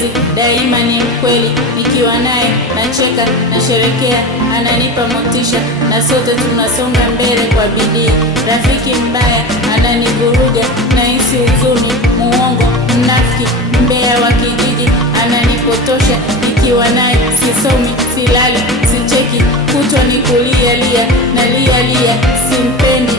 mpenzi daima ni mkweli, nikiwa naye nacheka nasherekea, ananipa motisha na sote tunasonga mbele kwa bidii. Rafiki mbaya ananivuruga, nahisi huzuni, muongo, mnafiki, mbea wa kijiji ananipotosha, nikiwa naye sisomi, silali, sicheki, kutwa ni kulia lia na lia lia, simpendi